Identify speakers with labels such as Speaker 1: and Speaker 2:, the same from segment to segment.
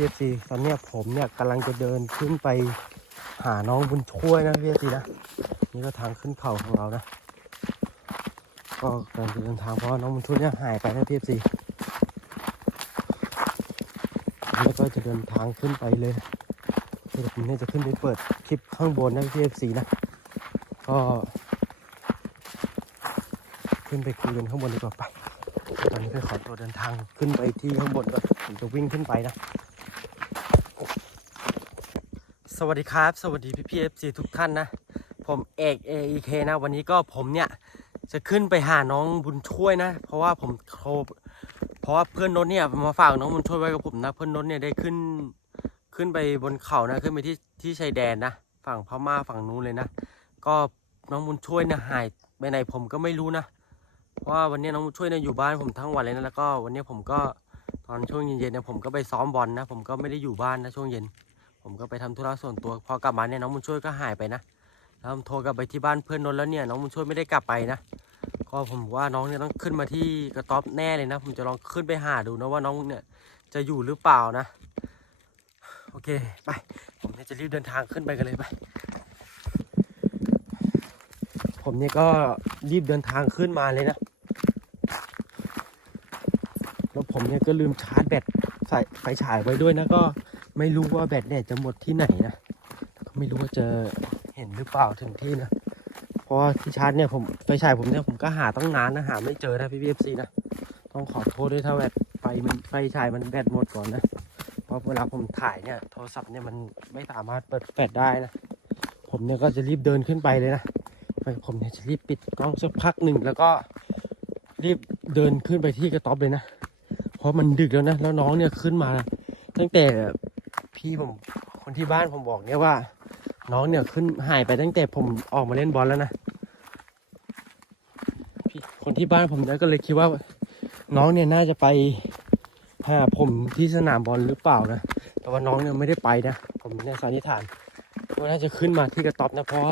Speaker 1: พีเอฟซีตอนเนี้ยผมเนี่ยกำลังจะเดินขึ้นไปหาน้องบุญช่วยนะพีเอฟซีนะนี่ก็ทางขึ้นเขาของเรานะ ก็กำลังจะเดินทางเพราะน้องบุญช่วยเนี่ยหายไปนะพีเอฟซีแล้วก็จะเดินทางขึ้นไปเลยเดี๋ยวผมเนี่ยจะขึ้นไปเปิดคลิปข้างบนนะพีเอฟซีนะ ก็ ขึ้นไปคุยกันข้างบนดีกว่าไป ตอนนี้ไปขอตัวเดินทางขึ้นไปที่ข้างบนก่อนผมจะวิ่งขึ้นไปนะ สวัสดีครับ สวัสดีพี่พีเอฟซีทุกท่านนะ ผมเอก AEK นะ วันนี้ก็ผมเนี่ย จะขึ้นไปหาน้องบุญช่วยนะ เพราะว่าผมโทรเพราะว่าเพื่อนนนท์เนี่ยมาฝากน้องบุญช่วยไว้กับผมนะ เพื่อนนนท์เนี่ยได้ขึ้นขึ้นไปบนเขานะ ขึ้นไปที่ที่ชายแดนนะ ฝั่งพม่าฝั่งนู้นเลยนะ ก็น้องบุญช่วยเนี่ยหายไปไหนผมก็ไม่รู้นะเพราะว่าวันนี้น้องบุญช่วยเนี่ยอยู่บ้านผมทั้งวันเลยนะแล้วก็วันนี้ผมก็ตอนช่วงเย็นๆเนี่ยผมก็ไปซ้อมบอลนะผมก็ไม่ได้อยู่บ้านนะช่วงเย็น ผมก็ไปทำธุระส่วนตัวพอกลับมาเนี่ยน้องบุญช่วยก็หายไปนะแล้วผมโทรกลับไปที่บ้านเพื่อนนนท์แล้วเนี่ยน้องบุญช่วยไม่ได้กลับไปนะก็ผมว่าน้องเนี่ยต้องขึ้นมาที่กระต๊อบแน่เลยนะ ผมจะลองขึ้นไปหาดูนะว่าน้องเนี่ยจะอยู่หรือเปล่านะ โอเคไปผมเนี่ยจะรีบเดินทางขึ้นไปกันเลยไปผมเนี่ยก็รีบเดินทางขึ้นมาเลยนะ แล้วผมเนี่ยก็ลืมชาร์จแบตใส่ไฟฉายไว้ด้วยนะก็ ไม่รู้ว่าแบตเนี่ยจะหมดที่ไหนนะก็ไม่รู้ว่าจะเห็นหรือเปล่าถึงที่นะ เพราะว่าที่ชาร์จเนี่ยผมไฟฉายผมเนี่ยผมก็หาตั้งนานนะหาไม่เจอนะพี่พีเอฟซีนะ ต้องขอโทษด้วยถ้าแบตไฟมันไฟฉายมันแบตหมดก่อนนะ เพราะเวลาผมถ่ายเนี่ยโทรศัพท์เนี่ยมันไม่สามารถเปิดแฟลชได้นะ ผมเนี่ยก็จะรีบเดินขึ้นไปเลยนะไปผมเนี่ยจะรีบปิดกล้องสักพักหนึ่งแล้วก็รีบเดินขึ้นไปที่กระต๊อบเลยนะ เพราะมันดึกแล้วนะ แล้วน้องเนี่ยขึ้นมาตั้งแต่ พี่ผมคนที่บ้านผมบอกเนี่ยว่า น้องเนี่ยขึ้นหายไปตั้งแต่ผมออกมาเล่นบอลแล้วนะพี่คนที่บ้านผมเนี่ยก็เลยคิดว่า น้องเนี่ยน่าจะไปหาผมที่สนามบอลหรือเปล่านะแต่ว่าน้องเนี่ยไม่ได้ไปนะผมเนี่ยสันนิษฐานว่าน่าจะขึ้นมาที่กระต๊อบนะเพราะ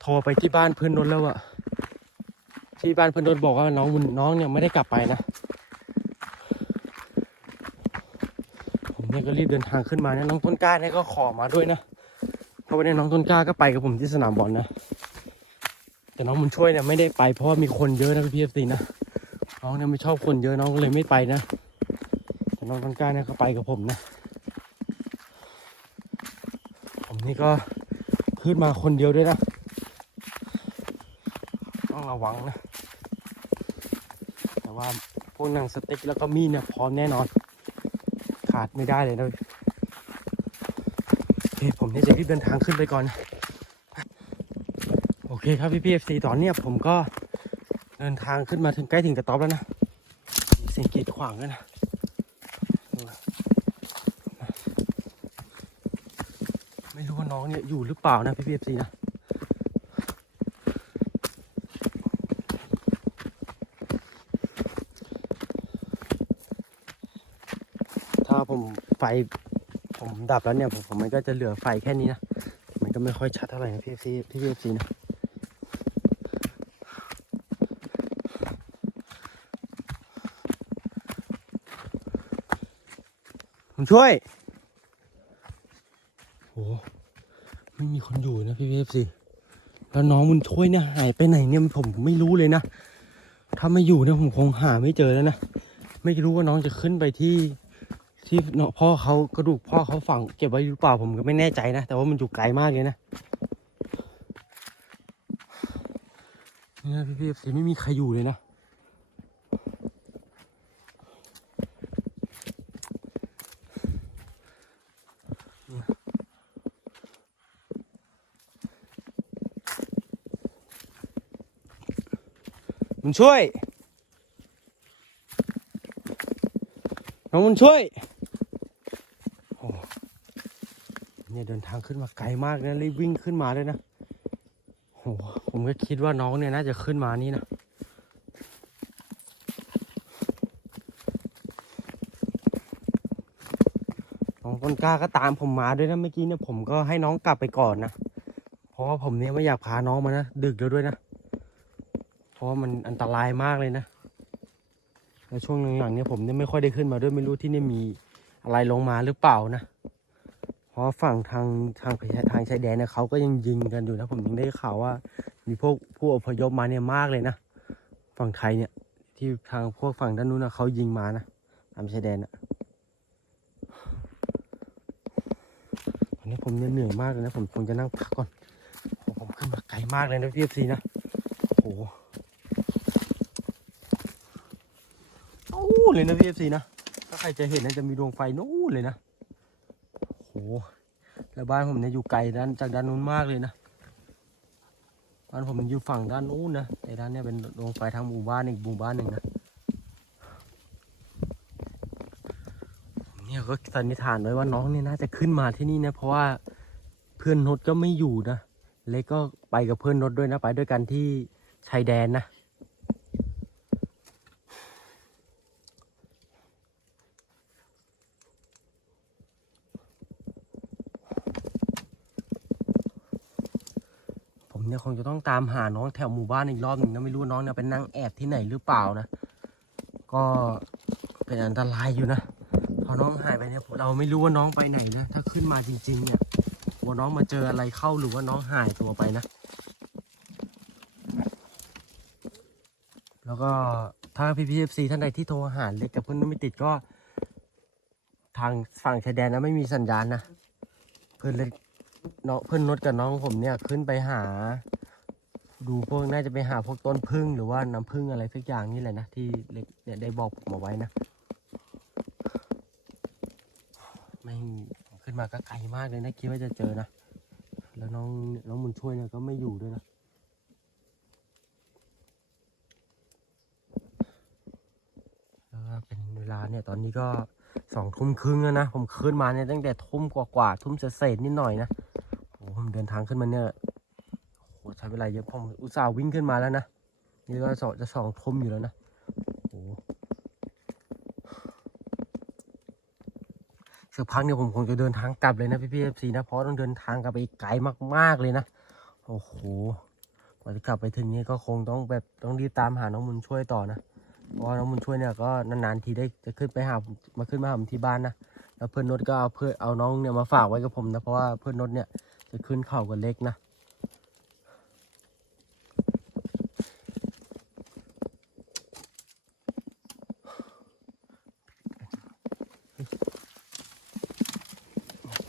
Speaker 1: โทรไปที่บ้านเพื่อนนนท์แล้วอะที่บ้านเพื่อนนนท์บอกว่าน้องน้องเนี่ยไม่ได้กลับไปนะ ผมเนี่ยก็รีบเดินทางขึ้นมาเนี่ยน้องต้นกล้าเนี่ยก็ขอมาด้วยนะเพราะว่าเนี่ยน้องต้นกล้าก็ไปกับผมที่สนามบอลนะ แต่น้องมุนช่วยเนี่ยไม่ได้ไปเพราะว่ามีคนเยอะนะพี่เอฟซีนะน้องเนี่ยไม่ชอบคนเยอะน้องก็เลยไม่ไปนะแต่น้องต้นกล้าเนี่ยก็ไปกับผมนะ ผมนี่ก็ขึ้นมาคนเดียวด้วยนะต้องระวังนะ แต่ว่าพวกหนังสเติ๊กแล้วก็มีเนี่ยพร้อมแน่นอน ขาดไม่ได้เลยนะโอเคผมเนี่ยจะรีบเดินทางขึ้นไปก่อน โอเคครับพี่พีเอฟซีตอนเนี้ยผมก็เดินทางขึ้นมาถึงใกล้ถึงกระต๊อบแล้วนะสิ่งกีดขวางด้วยนะไม่รู้ว่าน้องเนี่ยอยู่หรือเปล่านะพี่พีเอฟซีนะ ผมไฟผมดับแล้วเนี่ยผมผมมันก็จะเหลือไฟแค่นี้นะ มันก็ไม่ค่อยชัดเท่าไหร่นะพี่ซีพี่พีซีนะผมช่วยโอ้ไม่มีคนอยู่นะพี่พีซีแล้วน้องบุญช่วยเนี่ยหายไปไหนเนี่ยผมไม่รู้เลยนะ ถ้าไม่อยู่เนี่ยผมคงหาไม่เจอแล้วนะ ไม่รู้ว่าน้องจะขึ้นไปที่ ที่เนาะพ่อเขากระดูกพ่อเขาฝังเก็บไว้หรือเปล่าผมก็ไม่แน่ใจนะ แต่ว่ามันอยู่ไกลมากเลยนะนี่นะพี่พี่ไม่มีใครอยู่เลยนะมันช่วย น้องมันช่วย โอ้ เดินทางขึ้นมาไกลมากนะรีบวิ่งขึ้นมาเลยนะโอ้ผมก็คิดว่าน้องเนี่ยน่าจะขึ้นมานี่นะน้องต้นกล้าก็ตามผมมาด้วยนะเมื่อกี้เนี่ยผมก็ให้น้องกลับไปก่อนนะเพราะว่าผมเนี่ยไม่อยากพาน้องมานะดึกแล้วด้วยนะเพราะว่ามันอันตรายมากเลยนะแล้วช่วงหลังๆเนี่ยผมเนี่ยไม่ค่อยได้ขึ้นมาด้วยไม่รู้ที่นี่มีอะไรลงมาหรือเปล่านะ เพราะฝั่งทางทางทางชายแดนเนี่ยเขาก็ยังยิงกันอยู่นะผมยังได้ข่าวว่า มีพวกผู้อพยพมาเนี่ยมากเลยนะฝั่งไทยเนี่ย ที่ทางพวกฝั่งด้านนู้นนะเขายิงมานะตามชายแดนอะตอนนี้ผมเนี่ยเหนื่อยมากเลยนะผมคงจะนั่งพักก่อนผมขึ้นมาไกลมากเลยนะพี่เอฟซีนะโอ้โหเลยนะพี่เอฟซีนะถ้าใครจะเห็นนะจะมีดวงไฟนู่นเลยนะ โอ้แล้วบ้านผมเนี่ยอยู่ไกลด้านจากด้านนู้นมากเลยนะ บ้านผมมันอยู่ฝั่งด้านนู้นนะแต่ด้านเนี้ยเป็นดวงไฟทางหมู่บ้านอีกหมู่บ้านหนึ่งนะ เนี่ยก็สันนิษฐานไว้ว่าน้องเนี่ยน่าจะขึ้นมาที่นี่นะเพราะว่าเพื่อนนดก็ไม่อยู่นะ เล็กก็ไปกับเพื่อนนดด้วยนะ ไปด้วยกันที่ชายแดนนะ ผมเนี่ยค งจะต้องตามหาน้องแถวหมู่บ้านอีกรอบหนึ่งนะไม่รู้น้องเนี่ยเป็นนั่งแอบที่ไหนหรือเปล่านะ ก็เป็นอันตรายอยู่นะพอน้องหายไปเนี่ยเราไม่รู้ว่าน้องไปไหนนะถ้าขึ้นมาจริง ๆ เนี่ยว่าน้องมาเจออะไรเข้าหรือว่าน้องหายตัวไปนะ แล้วก็ถ้าพี่พีเอฟซีท่านใดที่โทรหาเล็กกับเพื่อนไม่ติดก็ ทางฝั่งชายแดนนะไม่มีสัญญาณนะเพื่อนเล็กน้องเพื่อนนดกับน้องผมเนี่ยขึ้นไปหา ดูพวกน่าจะไปหาพวกต้นพึ่งหรือว่าน้ำพึ่งอะไรสักอย่างนี่แหละนะที่เล็กเนี่ยได้บอกผมเอาไว้นะไม่ขึ้นมาก็ไกลมากเลยนะคิดว่าจะเจอนะแล้วน้องน้องมุนช่วยเนี่ยก็ไม่อยู่ด้วยนะแล้วเป็นเวลาเนี่ยตอนนี้ก็สองทุ่มครึ่งแล้วนะผมขึ้นมาเนี่ยตั้งแต่ทุ่มกว่าๆทุ่มเศษนิดหน่อยนะโอ้โหผมเดินทางขึ้นมาเนี่ย ช้เวลาเยอะผมอุตส่าห์วิ่งขึ้นมาแล้วนะ นี่ก็จะสองทุ่มอยู่แล้วนะโอ้สักพักเนี่ยผมคงจะเดินทางกลับเลยนะพี่พีเอฟซีนะ เพราะต้องเดินทางกลับไปไกลมากๆเลยนะ โอ้โหกว่าจะกลับไปถึงนี่ก็คงต้องแบบต้องรีบตามหาน้องมุนช่วยต่อนะเพราะน้องมุนช่วยเนี่ยก็นานๆทีได้จะขึ้นไปหามาขึ้นมาหาผมที่บ้านนะแล้วเพื่อนนดก็เอาเพื่อนเอาน้องเนี่ยมาฝากไว้กับผมนะเพราะว่าเพื่อนนดเนี่ยจะขึ้นเขากับเล็กนะ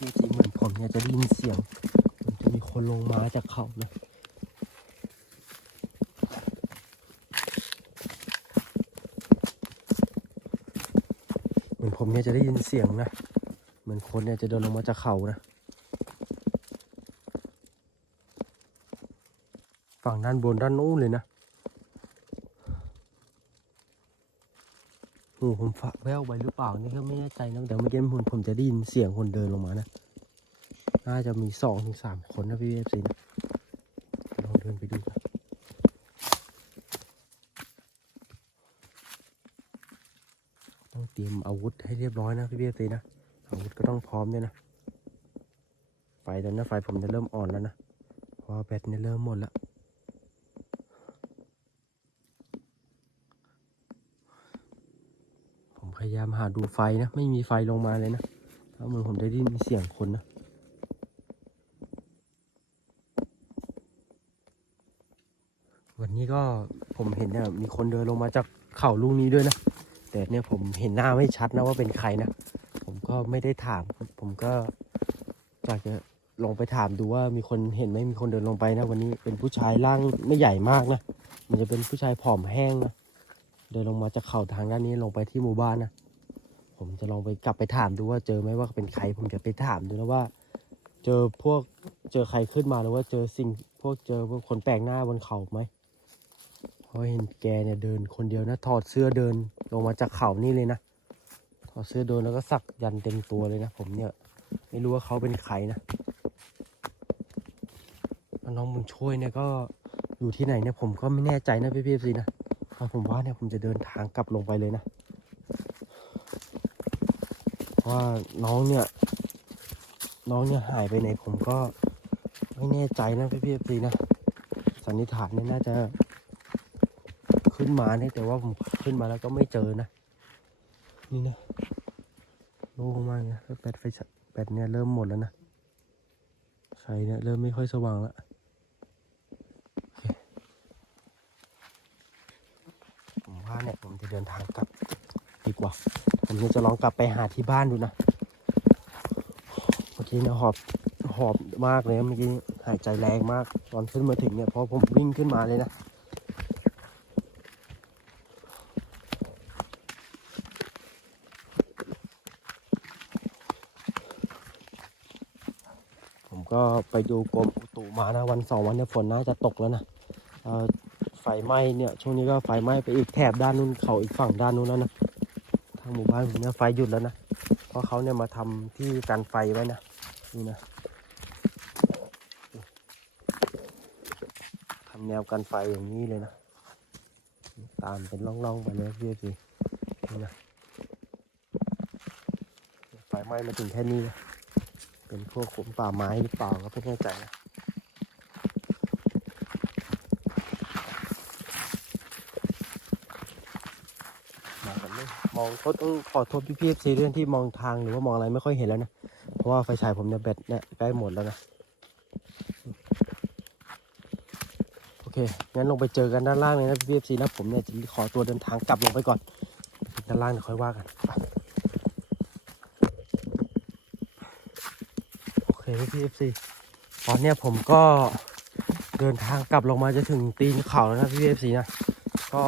Speaker 1: จริงๆเหมือนผมเนี่ยจะได้ยินเสียงเหมันจะมีคน ลงมาจากเขานะเหมือนผมเนี่ยจะได้ยินเสียงนะ เหมือนคนเนี่ยจะเดินลงมาจากเขานะ ฝั่งด้านบนด้านนู้นเลยนะหูผมฝากแววไว้หรือเปล่านี่ก็ไม่แน่ใจนะแต่เมื่อกี้ผมผมจะได้ยินเสียงคนเดินลงมานะ น่าจะมีสองถึงสามคนนะพี่เอฟซีนลองเดินไปดูกันต้องเตรียมอาวุธให้เรียบร้อยนะพี่เอฟซีนะ อาวุธก็ต้องพร้อมด้วยนะ ไฟตอนนี้ไฟผมจะเริ่มอ่อนแล้วนะ เพราะแบตเนี่ยเริ่มหมดแล้วผมพยายามหาดูไฟนะ ไม่มีไฟลงมาเลยนะถ้าเหมือนผมได้ยินเสียงคนนะ วันนี้ก็ผมเห็นเนี่ยมีคนเดินลงมาจากเขาลูกนี้ด้วยนะ แต่เนี่ยผมเห็นหน้าไม่ชัดนะว่าเป็นใครนะ ผมก็ไม่ได้ถาม ผมก็อยากจะลองไปถามดูว่ามีคนเห็นไหมมีคนเดินลงไปนะ วันนี้เป็นผู้ชายร่างไม่ใหญ่มากนะ มันจะเป็นผู้ชายผอมแห้งนะ เดินลงมาจากเขาทางด้านนี้ลงไปที่หมู่บ้านนะ ผมจะลองไปกลับไปถามดูว่าเจอไหมว่าเป็นใคร ผมจะไปถามดูนะว่า เจอพวกเจอใครขึ้นมาหรือว่าเจอสิ่งพวกเจอพวกคนแปลกหน้าบนเขาไหม เราเห็นแกเนี่ยเดินคนเดียวนะ ถอดเสื้อเดินลงมาจากเขานี่เลยนะ ถอดเสื้อเดินแล้วก็สักยันเต็มตัวเลยนะ ผมเนี่ย ไม่รู้ว่าเขาเป็นใครนะน้องบุญช่วยเนี่ยก็อยู่ที่ไหนเนี่ยผมก็ไม่แน่ใจนะพี่พี่ซีนะเพราผมว่าเนี่ยผมจะเดินทางกลับลงไปเลยนะเพราะว่าน้องเนี่ย น้องเนี่ยหายไปไหนผมก็ไม่แน่ใจนะพี่พี่ซีนะสันนิษฐานเนี่ยน่าจะ ขึ้นมาเนี่ยแต่ว่าผมขึ้นมาแล้วก็ไม่เจอนะ นี่นะโล่งมากเนี่ยแบตไฟแบตเนี่ยเริ่มหมดแล้วนะไฟเนี่ยเริ่มไม่ค่อยสว่างแล้วผมว่าเนี่ยผมจะเดินทางกลับดีกว่า ผมจะลองกลับไปหาที่บ้านดูนะ เมื่อกี้เนี่ยหอบหอบมากเลยเมื่อกี้หายใจแรงมาก ตอนขึ้นมาถึงเนี่ยเพราะผมวิ่งขึ้นมาเลยนะ ก็ไปดูกรมอุตุมานะวันสองวันเนี่ยฝนน่าจะตกแล้วนะไฟไหม้เนี่ยช่วงนี้ก็ไฟไหม้ไปอีกแถบด้านนู้นเขาอีกฝั่งด้านนู้นแล้วนะทางหมู่บ้านผมเนี่ยไฟหยุดแล้วนะเพราะเขาเนี่ยมาทำที่กันไฟไว้นะนี่นะทำแนวกันไฟอย่างนี้เลยนะ ตามเป็นร่องๆไปเลยพี่สินี่นะไฟไหม้มาถึงแค่นี้นะ เป็นพวกขนป่าไม้หรือเปล่าก็ไม่แน่ใจนะมองกันไม่มองก็ต้องขอโทษพี่พีเอฟซีด้วยที่มองทางหรือว่ามองอะไรไม่ค่อยเห็นแล้วนะ เพราะว่าไฟฉายผมเนี่ยแบตเนี่ยใกล้หมดแล้วนะ โอเค งั้นลงไปเจอกันด้านล่างเลยนะพี่พีเอฟซีแล้วผมเนี่ยจะขอตัวเดินทางกลับลงไปก่อน ด้านล่างเดี๋ยวค่อยว่ากันไป โอ เคพี่เอฟซีตอนเนี้ยผมก็เดินทางกลับลงมาจะถึงตีนเขาแล้วนะพี่เอฟซีนะ ก็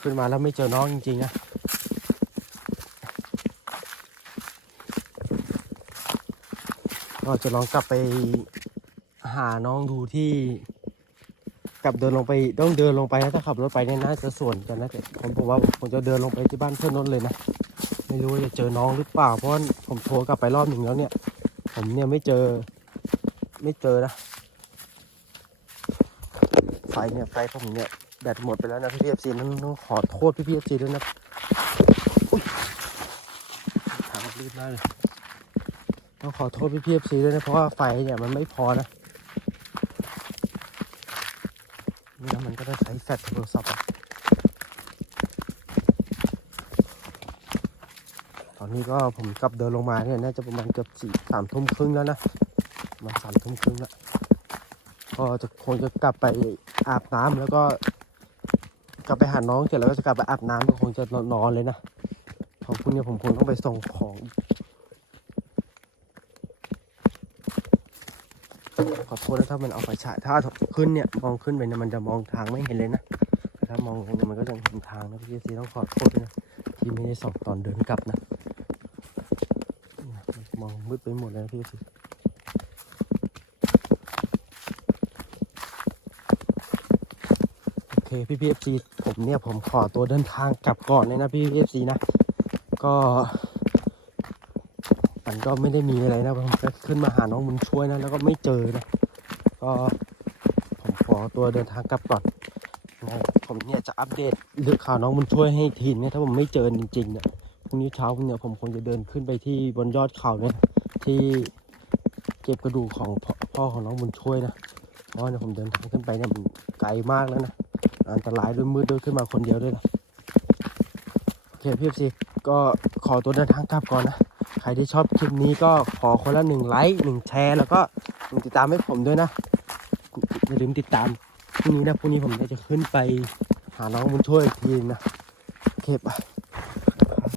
Speaker 1: ขึ้นมาแล้วไม่เจอน้องจริงๆนะก็จะลองกลับไปหาน้องดูที่ กลับเดินลงไปต้องเดินลงไปนะถ้าขับรถไปเนี่ยน่าจะส่วนกันนะแต่ผมบอกว่าผมจะเดินลงไปที่บ้านเพื่อนนนเลยนะ ไม่รู้จะเจอน้องหรือเปล่าเพราะผมโทรกลับไปรอบหนึ่งแล้วเนี่ย ผมเนี่ยไม่เจอ ไม่เจอนะไฟเนี่ยไฟผมเนี่ยแบตหมดไปแล้วนะพี่พีเอฟซีต้องต้องขอโทษพี่พีเอฟซีด้วยนะอุ๊ยทางลื่นมากเลยต้องขอโทษพี่พีเอฟซีด้วยนะเพราะว่าไฟเนี่ยมันไม่พอนะนี่นะมันก็ได้ใช้แฟลชโทรศัพท์อะตอ นนี้ก็ผมกลับเดินลงมาเนี่ยน่าจะประมาณเกือบสี่สามทุ่มครึ่งแล้วนะมาสามทุ่มครึ่งแล้วก็จะคงจะกลับไปอาบน้ำแล้วก็ กลับไปหาน้องเสร็จแล้วก็จะกลับไปอาบน้ำก็คงจะนอนเลยนะของพรุ่งนี้ผมคงต้องไปส่งของขอโทษนะถ้ามันเอาไฟฉายถ้าขึ้นเนี่ยมองขึ้นไปเนี่ยมันจะมองทางไม่เห็นเลยนะแต่ถ้ามองลงเนี่ยมันก็จะเห็นทางนะพี่ซีต้องขอโทษนะที่ไม่ได้ส่องตอนเดินกลับนะ องมืดไปหมดเลยนะพี่ซีโอเคพี่พีเอฟซีผมเนี่ยผมขอตัวเดินทางกลับก่อนเลยนะพี่พีเอฟซีนะ ก็มันก็ไม่ได้มีอะไรนะผมก็ขึ้นมาหาน้องบุญช่วยนะ แล้วก็ไม่เจอนะ ก็ผมขอตัวเดินทางกลับก่อนะผมเนี่ยจะอัปเดตเรื่องข่าวน้องบุญช่วยให้อีกทีเนี่ยถ้าผมไม่เจอจริงๆเนี่ย รุ่งนี้เช้าเนี่ยผมคงจะเดินขึ้นไปที่บนยอดเขาเนี่ยที่เก็บกระดูกของพ่อพอของน้องบุญช่วยนะเพราะเนี่ยผมเดินทางขึ้นไปเนี่ยมันไกลมากแล้วนะอันตรายด้วยมืดด้วยขึ้นมาคนเดียวด้วยนะโอเคพี่ซีก็ขอตัวเดินทางกลับก่อนนะใครที่ชอบคลิปนี้ก็ขอคนละหนึ่งไลค์หนึ่งแชร์แล้วก็ติดตามให้ผมด้วยนะอย่าลืมติดตามพรุ่งนี้นะพรุ่งนี้ผมจะขึ้นไปหาน้องบุญช่วยทีนะโอเคไป